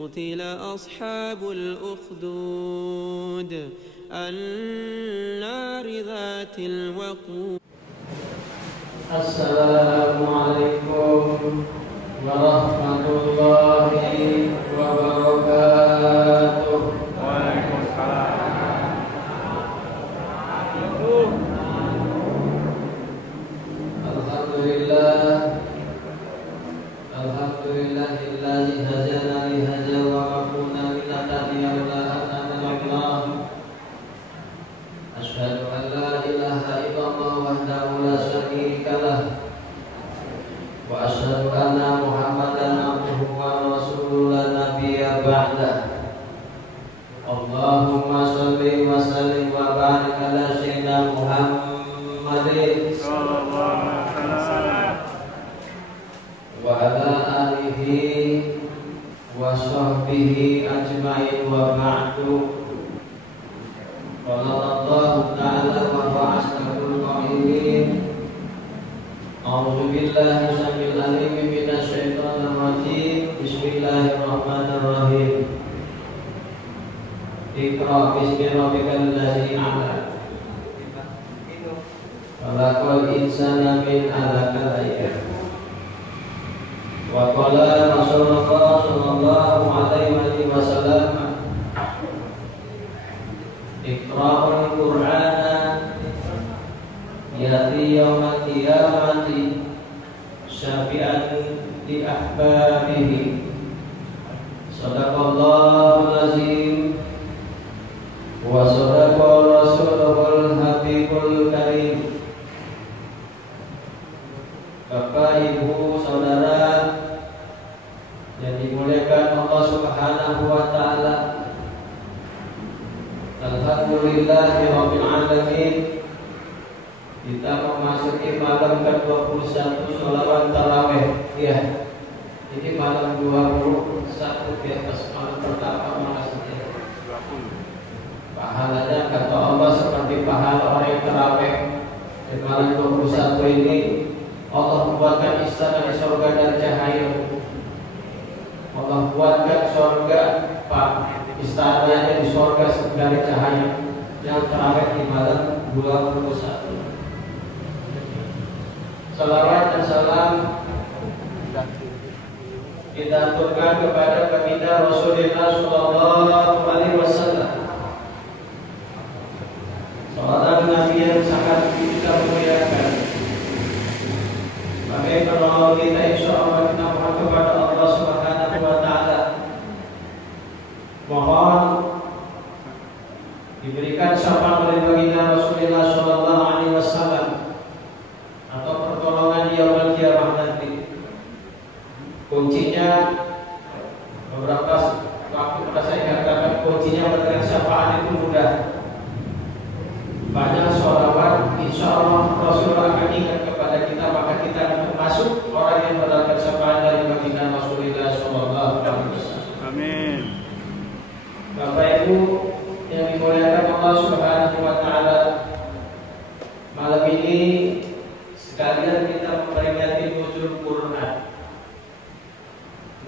قتل أصحاب الأخدود النار ذات الوقود. السلام عليكم ورحمة الله وبركاته. Waalaikumsalam. Alhamdulillahilladzi hadana li hadza wa ma kunna linahtadiya laula an hadana Allah. Asyhadu an la ilaha illallah wahdahu la syarika lah. Wa asyhadu anna Muhammadan abduhu wa rasuluhu la nabiyya ba'dah. Allahumma shalli wa sallim wa barik ala sayyidina Muhammadin sallallahu alaihi wasallam wa ala alihi wa sahbihi ajma'in wa ba'du. Qala Allah ta'ala wa fa'astakul qa'ilin. A'udzu billahi samil alim minasy syaithanir rajim. Bismillahirrahmanirrahim. Iqra bismi rabbikal ladzi 'alaq. Khalaqal insana min 'alaqin. Wa qala Rasulullah sallallahu alaihi wasallam, Iqra'ul Qur'ana yati yawmal qiyamati syafi'an li ahbabihi. Sadaqallahul azim wa sadaqa rasuluhul habibul karim. Bapak, Ibu, Saudara yang dimuliakan Allah Subhanahu wa taala, alhamdulillahirabbil alamin. Kita memasuki malam ke-21 sholawat tarawih. Ya. Ini malam 21 di atas malam pertama maksudnya. Pahalanya kata Allah seperti pahala orang yang tarawih. Di malam 21 ini Allah membuatkan istana di surga dan cahaya. Allah buatkan surga, istananya di surga dari cahaya yang terawih di malam 21. Salawat dan salam kita aturkan kepada baginda Rasulullah sallallahu alaihi wasallam, seorang nabi yang sangat kita muliakan. Sebagai penolong kita, insyaallah kita mohon kepada Allah Subhanahu wa taala, mohon diberikan syafaat oleh baginda Rasulullah sallallahu alaihi wasallam atau pertolongan di yaumul qiyamah nanti. Kuncinya beberapa waktu pernah saya katakan, kuncinya memberikan syafaat itu mudah. Banyak sholawat, insyaallah Rasulullah akan ingat kepada kita, maka kita akan termasuk orang yang mendapatkan syafaat dari baginda Rasulullah sallallahu alaihi wasallam. Amin. Bapak Ibu yang dimuliakan Allah Subhanahu wa taala, malam ini sekalian kita memperingati nuzul Quran.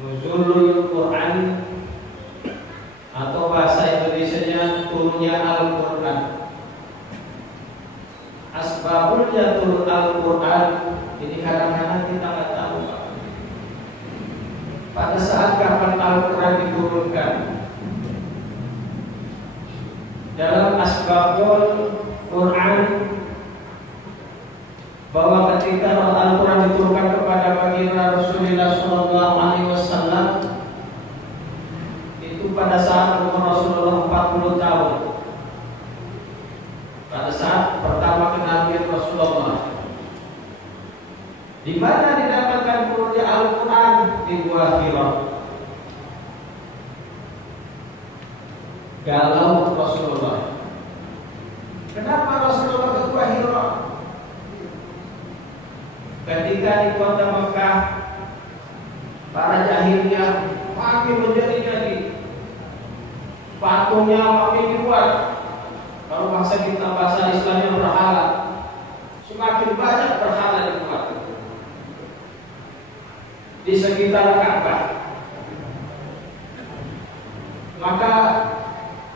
Nuzulul Quran atau bahasa Indonesianya turunnya Al-Quran. Asbabul jatul Al-Quran ini kadang-kadang kita nggak tahu pada saat kapan Al-Quran diturunkan. Dalam asbabul Quran, bahwa ketika Al-Quran diturunkan kepada baginda Rasulullah sallallahu alaihi wasallam itu pada saat umur Rasulullah 40 tahun. Pada saat pertama kenabian Rasulullah. Di mana didapatkan turunnya Al-Quran? Di Gua Hira. Galau Rasulullah. Kenapa Rasulullah ke Gua Hira? Ketika di kota Mekah, para jahilnya makin menjadi-jadi, patungnya makin dibuat. Kalau bahasa kita, bahasa Islamnya berhala, semakin banyak berhala dibuat di sekitar Ka'bah. Maka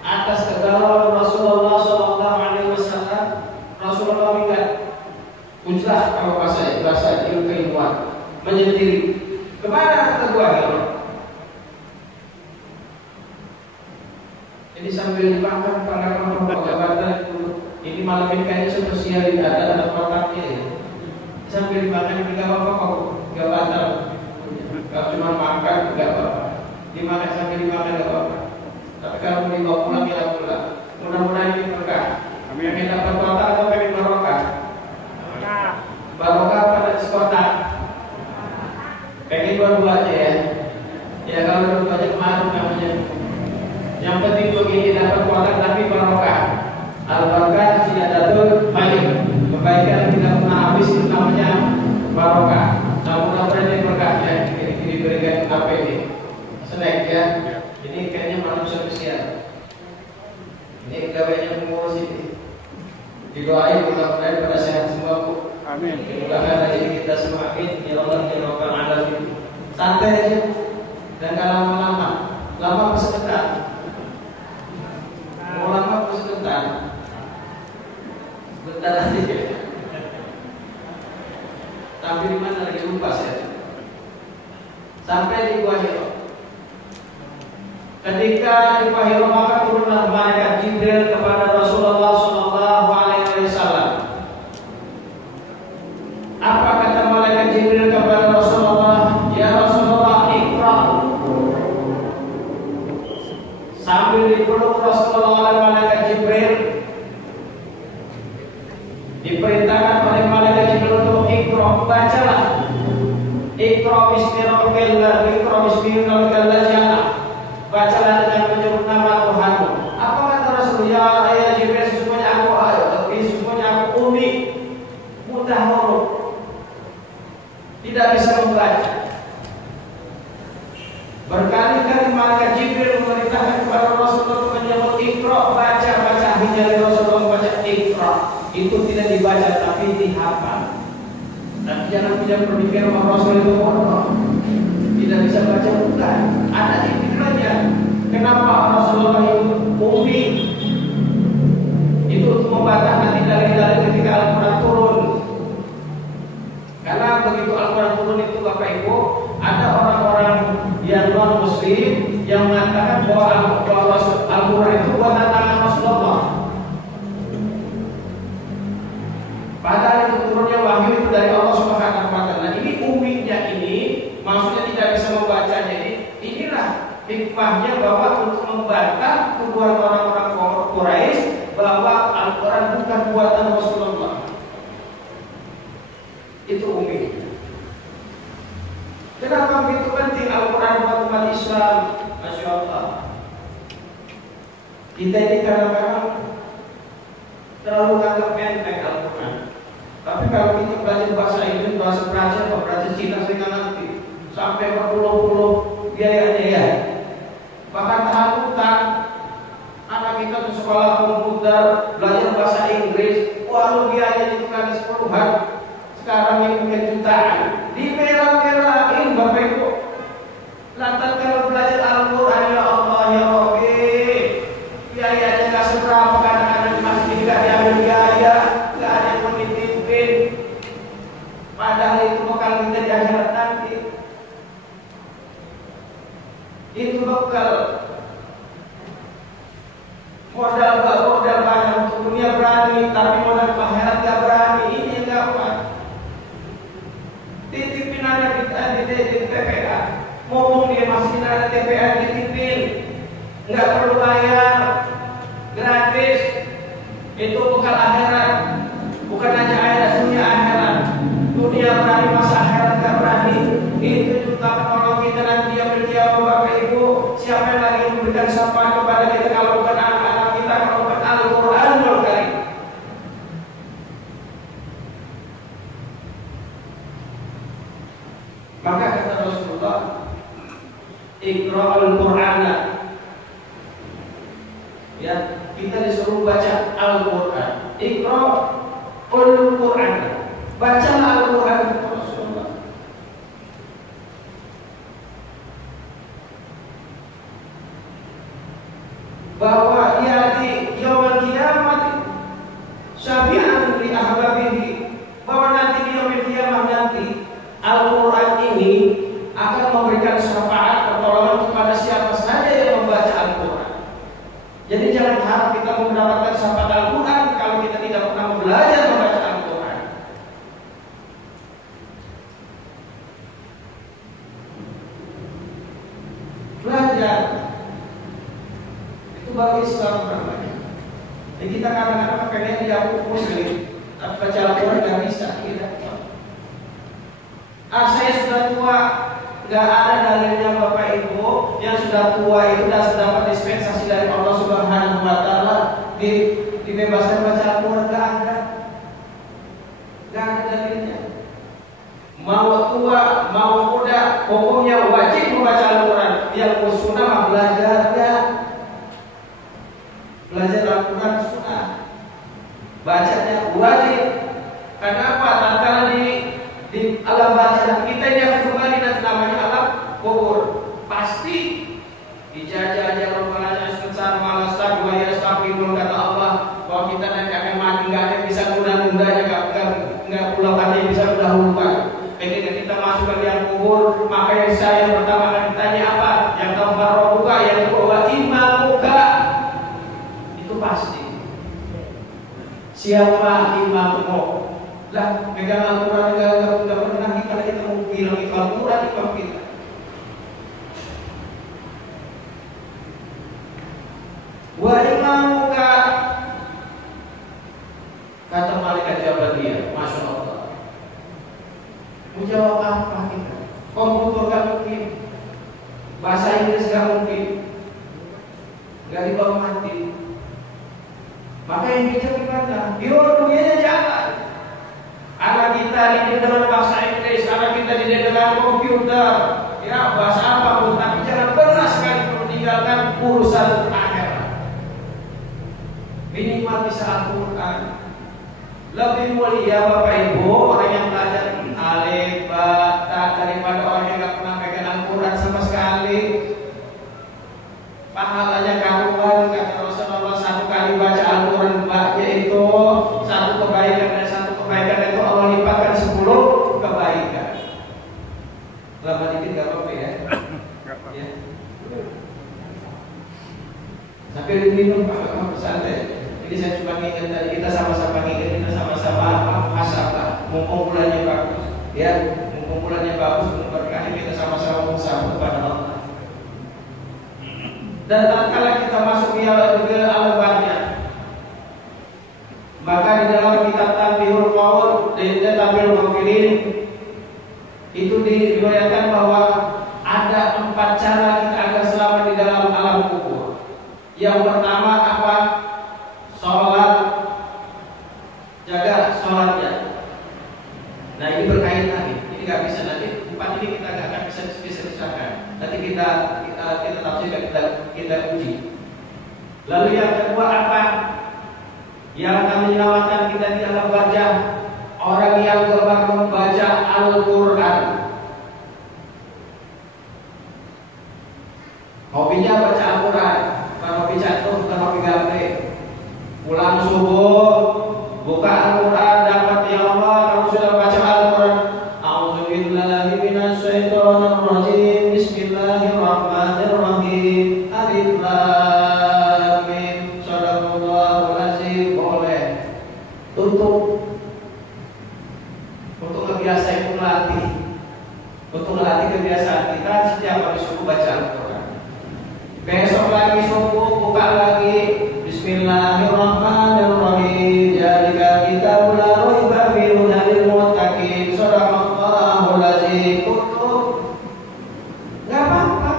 atas kegalauan Rasulullah SAW, Rasulullah minta ujlah kalau bahasa ilmuwan menyendiri. Kemana kata gua ya? Jadi sambil dimakan pangkalan jabatan ini malam ini kayaknya spesial ada kotaknya ya. Sambil dimakan tidak apa-apa jabatan. Kalau cuma makan tidak apa-apa. Dimakan sambil dimakan tidak apa-apa. Tapi kalau mau dibawa pulang ya pulang. Mudah-mudahan ini berkah. Pengen dapat kotak atau pengen barokah? Barokah pada kotak. Pengen dua-dua aja ya. Ya kalau dua-dua aja kemarin namanya. Yang penting begini dapat kotak tapi barokah. Al-barakah ziyadatul khair. Kebaikan tidak pernah habis itu namanya barokah. Nah mudah-mudahan ini berkah ya. Diberikan apa ini? Snack ya. Ini kayaknya manusia spesial. Ini gawainya pengurus ini. Didoain mudah-mudahan pada sehat semua Bu. Amin. Mudah-mudahan rezeki kita semua amin. Ya Allah ya Rabbal alamin. Santai aja. Dan kalau lama sebentar. Mau lama sebentar. Bentar aja. Tapi di mana lagi lupa saya. Sampai di Gua Hiro. Ketika di Gua Hiro maka turunlah malaikat Jibril kepada Rasulullah SAW. Apa kata malaikat Jibril kepada Rasulullah? Ya Rasulullah, Iqra. Sambil dipeluk Rasulullah oleh malaikat Jibril, diperintahkan oleh malaikat Jibril untuk Iqra, bacalah. Iqra bismi rabbikal ladzi bacalah dengan menyebut nama Tuhanmu. Apa kata Rasulullah? Ya Jibril, sesungguhnya aku umi, mudah huruf, tidak bisa membaca. Berkali-kali malaikat Jibril memerintahkan kepada Rasulullah untuk menyebut Iqra, baca. Akhirnya Rasulullah membaca Iqra. Itu tidak dibaca tapi dihafal. Dan jangan punya pemikiran bahwa Rasul itu bodoh, tidak bisa baca, bukan. Ada pikirannya. Kenapa Rasulullah itu umi? Itu untuk membaca hati dalil-dalil ketika Al-Quran turun. Karena begitu Al-Quran turun itu Bapak Ibu, ada orang-orang yang non Muslim yang mengatakan bahwa Al-Quran itu buatan tangan Rasulullah. Padahal itu turunnya wahyu itu dari Allah Subhanahu wa Ta'ala. Ini uminya ini maksudnya tidak bisa membacanya. Inilah hikmahnya bahwa untuk membantah tuduhan orang-orang Quraisy bahwa Al-Quran bukan buatan Rasulullah. Itu umi. Kenapa begitu penting Al-Quran buat umat Islam? Masya Allah. Kita ini kadang-kadang terlalu anggap enteng Al-Quran. Tapi kalau kita belajar bahasa Inggris, bahasa Prancis, bahasa Cina, saya nggak ngerti. Sampai berpuluh-puluh biayanya ya. Bahkan tahunan anak kita di sekolah komputer belajar bahasa Inggris, walau biayanya itu kan 10-an. Sekarang ini mungkin jutaan. Dimerah-merahin Bapak Ibu. Lantas kalau belajar Al-Quran, ya Allah ya Rabbi, biayanya nggak seberapa, kadang-kadang masih tidak diambil biaya, nggak ada yang menitipin. Padahal itu bekal kita di akhirat nanti. Itu bekal modal banyak untuk dunia berani, tapi modal akhirat nggak berani. Ini yang gampang. Titipin anak kita di TPA. Ngomong dia masih ada TPA, dititipin, nggak perlu bayar, gratis. Itu bekal akhirat, bukan hanya akhirat, dunia akhirat. Dunia berani, masa akhirat nggak berani. Itu juga penolong kita nanti yang berjawab Bapak Ibu. Siapa yang lagi memberikan syafaat kepada kita kalau bukan anak-anak kita, kalau bukan Al-Quranul Karim. Maka kata Rasulullah, Iqra'ul Qur'ana. Ya, kita disuruh baca Al-Qur'an. Iqra'ul Qur'ana. Bacalah Al-Qur'an kata Rasulullah. bahwa dia di yaumul kiamat syafi'an li ahbabihi, bahwa nanti di yaumul kiamat nanti Al-Quran ini akan memberikan syafaat pertolongan kepada siapa saja yang membaca Al-Quran. Jadi jangan harap kita mendapatkan syafaat Al-Quran kalau kita tidak pernah belajar membaca Al-Quran. Belajar itu baru Islam namanya. Jadi kita kadang-kadang pengen dia muslim, tapi baca Al-Quran nggak bisa. Saya sudah tua, nggak ada dalilnya Bapak Ibu yang sudah tua itu sudah dapat dispensasi dari Allah Subhanahu Wa Taala dibebaskan baca Al-Quran, nggak ada dalilnya. Mau tua, mau muda, hukumnya wajib membaca Al-Quran. Yang sunnah belajar ya, belajar Al-Quran sunnah, bacanya wajib. Kenapa? Karena di alam bacaan kita ini akan kembali nanti namanya alam kubur. Pasti dijajah Rabbana subhanahu wa ta'ala wa yastaqimul, kata Allah bahwa kita nanti akan mati, nggak ada yang bisa nunda-nundanya, nggak pula ada yang bisa mendahulukan. Ketika kita masuk ke liang kubur, maka yang saya pertama akan ditanya apa? Yang keempat robuka, yang kedua imamuka. Itu pasti. Siapa imammu? Lah, pegang Al-Quran enggak pernah kita mau bilang itu Al-Quran imam kita. Wa imamuka, kata malaikat Jabariyah, Masya Allah. Mau jawab apa kita? Komputer gak mungkin, bahasa Inggris gak mungkin, gak dibawa mati. Maka yang bijak gimana? Biar dunianya jalan. Anak kita dididik dengan bahasa Inggris, anak kita dididik dengan komputer, ya bahasa apapun, tapi jangan pernah sekali meninggalkan urusan akhirat. Minimal bisa Al-Quran. Lebih mulia Bapak Ibu orang yang belajar alif, ba, ta daripada orang yang nggak pernah pegang Al-Quran sama sekali. Pahalanya karuan, kata Rasulullah, satu kali baca Al-Quran yaitu satu kebaikan, dan satu kebaikan itu Allah lipatkan 10 kebaikan. Lama dikit gak apa-apa ya? Ya. Sampai diminum Pak, santai. Jadi saya cuma ingin tadi kita sama-sama ingin, kita sama-sama masalah. Mumpung bulannya bagus, ya. Mumpung bulannya bagus, berkali kita sama-sama bersama kepada Allah. Dan tatkala kita masuk ke alam barzah, maka di dalam kitab Tanbihul Qaul dan Tanbihul Ghafilin itu diriwayatkan bahwa ada 4 cara kita akan selamat di dalam alam kubur. Yang pertama apa? Sholat, jaga sholatnya. Nah ini berkaitan, ini nggak bisa nanti 4 ini kita nggak akan bisa disahkan. Nanti kita tafsirkan, kita uji. Lalu yang kedua apa? Yang akan menyelamatkan kita di alam barzah, orang yang gemar membaca Al-Quran. Hobinya baca Al-Quran, bukan hobi catur, bukan hobi gaple. Pulang subuh, buka Al-Quran, dapat ya Allah, kamu sudah baca Al-Quran. A'udzubillahi minasyaitonirrajim. Bismillahirrahmanirrahim. Alif Lam Mim. Shadaqallahul azim. Boleh. Untuk ngebiasain melatih. Untuk melatih kebiasaan kita setiap hari subuh baca Al-Quran. Besok lagi subuh buka lagi Bismillahirrahmanirrahim. Jalika kitabul la raiba fihi hudal lil muttaqin. Shadaqallahul azim. Enggak apa-apa.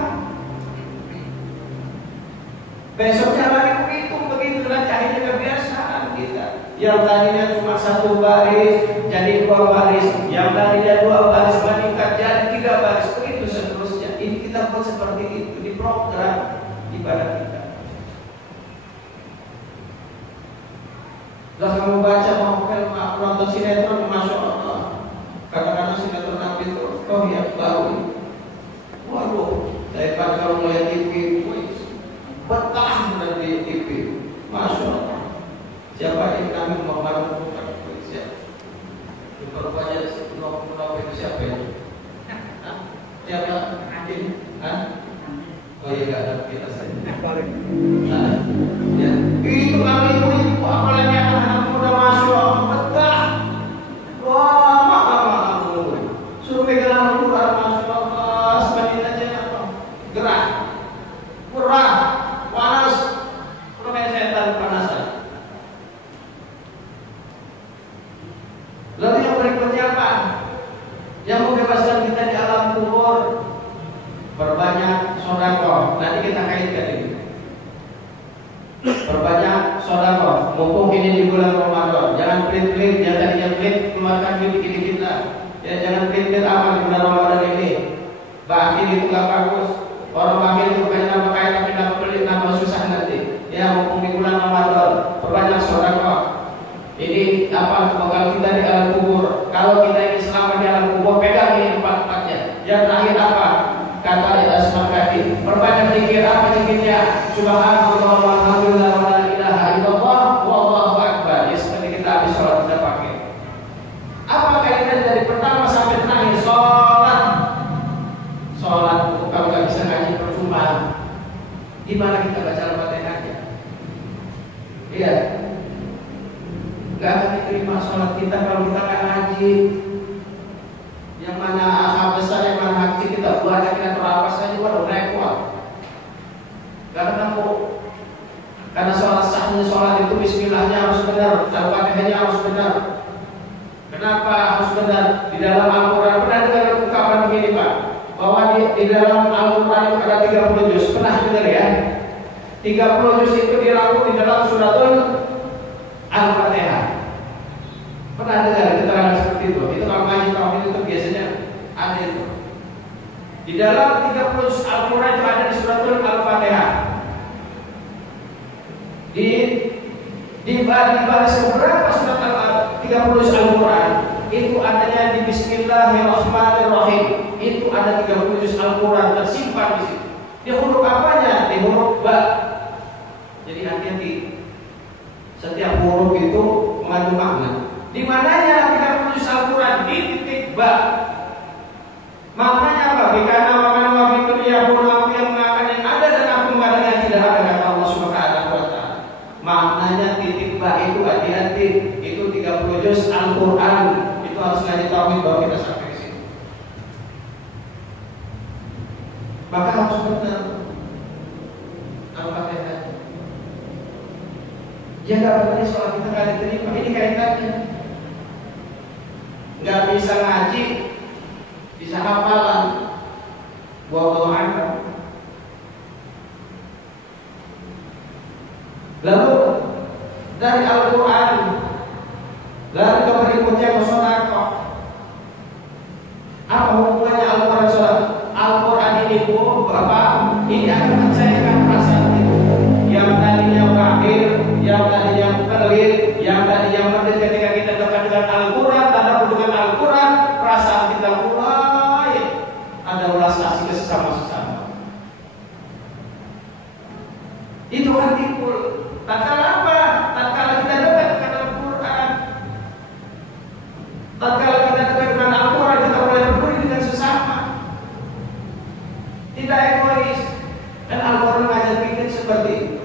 Besoknya lagi begitu nanti akhirnya kebiasaan kita. Yang tadinya cuma 1 baris jadi 2 baris, yang tadinya 2 baris meningkat jadi 3 baris, begitu seterusnya. Ini kita buat seperti itu di program ibadah kita. Lah kamu baca mau film, nonton sinetron, Masya Allah. Kadang-kadang sinetron Nabi itu, oh ya baru. Waduh, daripada kalau melihat ibu-ibu betah berarti di hadap kita saja. Nah, ya. Itu kalau ibu-ibu apalagi anak-anak muda masuk betah. Wah, maaf. Suruh pegang Al-Quran, masya Allah, sebagian aja apa? Gerak, murah, panas, udah kayak setan panasan. Lalu yang berikutnya apa? Yang membebaskan kita di alam kubur, perbanyak sedekah. Nanti kita kaitkan ini. Perbanyak sedekah. Mumpung ini di bulan Ramadan, jangan pelit-pelit, jangan tadi yang pelit keluarkan duit dikit-dikit lah. Ya jangan pelit-pelit amal di bulan Ramadan ini. Bakhil itu gak bagus. Orang bakhil itu bukan nama kaya tapi nama pelit, nama susah nanti. Ya mumpung di bulan Ramadan, perbanyak sedekah. Ini apa? Kalau kita di alam kubur, kalau kita ini selama di alam kubur, pegang ini empat-empatnya. Yang terakhir apa? Kata Asma Kati, perbanyak zikir. Apa zikirnya? Subhanallah walhamdulillah wa la ilaha illallah wallahu akbar. Ya seperti kita habis sholat kita pakai. Apa kaitan dari pertama sampai terakhir sholat? Sholat kalau nggak bisa ngaji percuma. Di mana kita baca Al-Fatihahnya? Iya. Gak akan diterima sholat kita kalau kita nggak ngaji. Yang mana hak besar, yang mana hak kecil kita buat, kita terawas saja udah repot. Gak ketemu. Karena sahnya sholat itu bismillahnya harus benar, Al-Fatihahnya harus benar. Kenapa harus benar? Di dalam Al-Quran pernah dengar ungkapan begini Pak, bahwa di dalam Al-Quran itu ada 30 juz. Pernah dengar ya? 30 juz itu dirangkum di dalam suratul Al-Fatihah. Pernah dengar keterangan seperti itu? Itu kalau ngaji tauhid itu biasanya ada itu. Di dalam 30 juz Al-Quran itu ada di suratul Al-Fatihah. Di baris beberapa surat 30 juz Al-Quran itu adanya di Bismillahirrahmanirrahim. Itu ada 30 juz Al-Quran tersimpan di situ. Di huruf apanya? Di huruf ba. Jadi hati-hati. Setiap huruf itu mengandung makna. Di mananya 30 juz Al-Quran? Di titik ba. Maknanya apa? Bikana wakana wabikur yahuna yang mengakan yang ada dan aku mengakan yang tidak ada, kata Allah Subhanahu wa ta'ala. Maknanya titik ba itu hati-hati. Itu 30 juz Al-Quran. Itu harus ngaji tauhid baru kita sampai ke sini. Maka harus benar Al-Fatihah. Jaga benar sholat kita nggak diterima. Ini kaitannya. Nggak bisa ngaji, bisa hafalan. Wallahu a'lam. Lalu dari Al-Quran, lalu ke berikutnya ke sedekah. Apa hubungannya Al-Quran sholat? Al-Quran ini apa? Ini akan mencairkan perasaan itu. Yang tadinya kafir, yang tadinya pelit, yang tadinya pelit, ketika kita dekat dengan Al-Quran, tanda dengan Al-Quran, perasaan kita mulai ada ulas kasih ke sesama-sesama. Itu kan timbul. Tatkala apa? Tatkala kita dekat dengan Al-Quran. Tatkala kita dekat dengan Al-Quran, kita mulai peduli dengan sesama. Tidak egois. Dan Al-Quran mengajar kita seperti itu.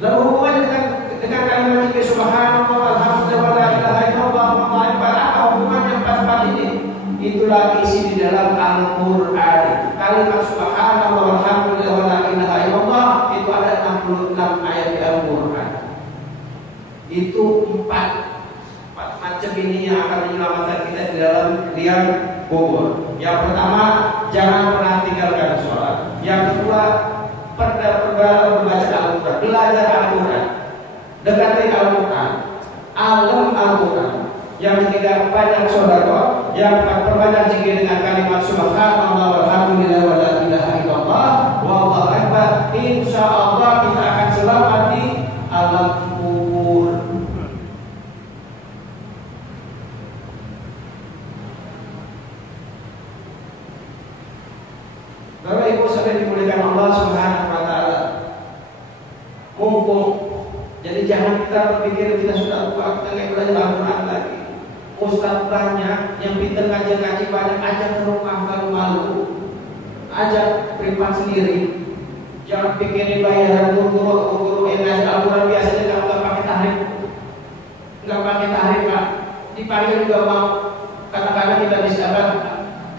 Lalu hubungannya dengan kalimat kita subhanallah walhamdulillah wa la ilaha illallah wallahu akbar. Apa hubungannya empat-empat ini? Itulah isi di dalam Al-Quran. Kalimat subhanallah walhamdulillah wa la ilaha illallah itu ada 66 ayat di Al-Quran. Itu empat macam ini yang akan menyelamatkan kita di dalam liang kubur. Yang pertama, jangan pernah tinggalkan sholat. Yang kedua, membaca Al-Quran, belajar Al-Quran, dekati Al-Quran, alam Al-Quran. Yang ketiga, banyak sedekah. Yang keempat, perbanyak zikir dengan kalimat subhanallah walhamdulillah wa la ilaha illallah wallahu akbar. Insyaallah kita akan selamat di alam kubur. Bapak Ibu sekalian dimuliakan Allah Subhanahu wa taala. Mumpung, jadi jangan kita berpikir kita sudah tua, kita nggak belajar Al-Quran lagi. Ustaz banyak yang pintar ngaji banyak, aja ke rumah kalau malu. ajak privat sendiri. Jangan pikirin bayaran guru yang ngajar Al-Quran biasanya nggak pakai tahrif, nggak pakai tahrif Pak. Dipanggil juga mau. Kadang-kadang kita bisa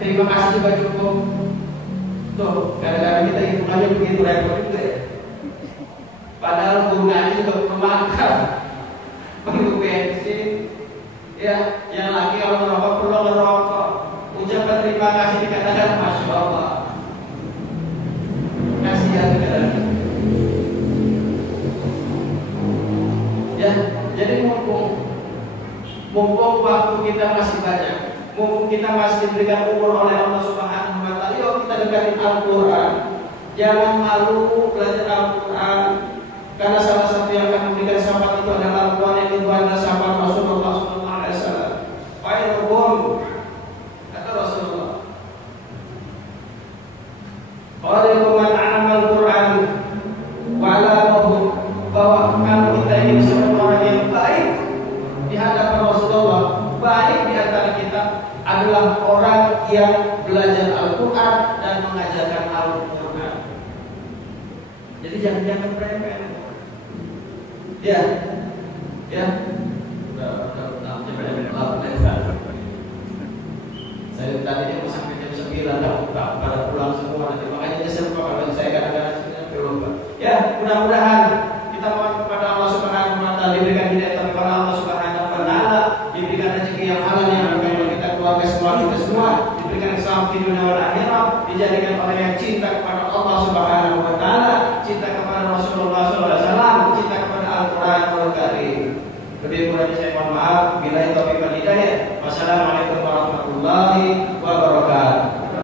terima kasih juga cukup. Tuh, kadang-kadang kita hitungannya begitu repot juga ya. Padahal guru ngaji juga perlu makan, perlu bensin, ya. Yang lagi kalau merokok perlu ngerokok. Ucapan terima kasih dikatakan Masya Allah. Kasihan kadang. Ya, jadi mumpung waktu kita masih banyak, mumpung kita masih diberikan umur oleh Allah Subhanahu wa Ta'ala, yuk kita dekatin Al-Quran. Jangan malu belajar Al-Quran, karena salah satu yang akan memberikan syafaat itu adalah Al-Quran yang kedua adalah syafaat Rasulullah SAW. Khairuhum, kata Rasulullah, khairuhum man 'allama Al-Quran wa 'allamahu, bahwa kalau kita ingin sebagai orang yang baik di hadapan Rasulullah, baik di antara kita adalah orang yang belajar Al-Quran dan mengajarkan Al-Quran. Jadi jangan remeh. Ya. Saya tadinya mau sampai jam 9, pada pulang semua nanti. Makanya saya lupa kalau saya kadang-kadang lupa. Ya, mudah-mudahan kita mohon kepada Allah Subhanahu wa Ta'ala diberikan hidayah kepada Allah Subhanahu wa Ta'ala, diberikan rezeki yang halal yang berkah kita, keluarga semua kita semua, diberikan keselamatan di dunia dan akhirat, dijadikan orang yang cinta kepada Allah Subhanahu wa Ta'ala, cinta kepada Rasulullah SAW, cinta kepada Al-Quranul Karim. Lebih kurangnya saya mohon maaf. Bila itu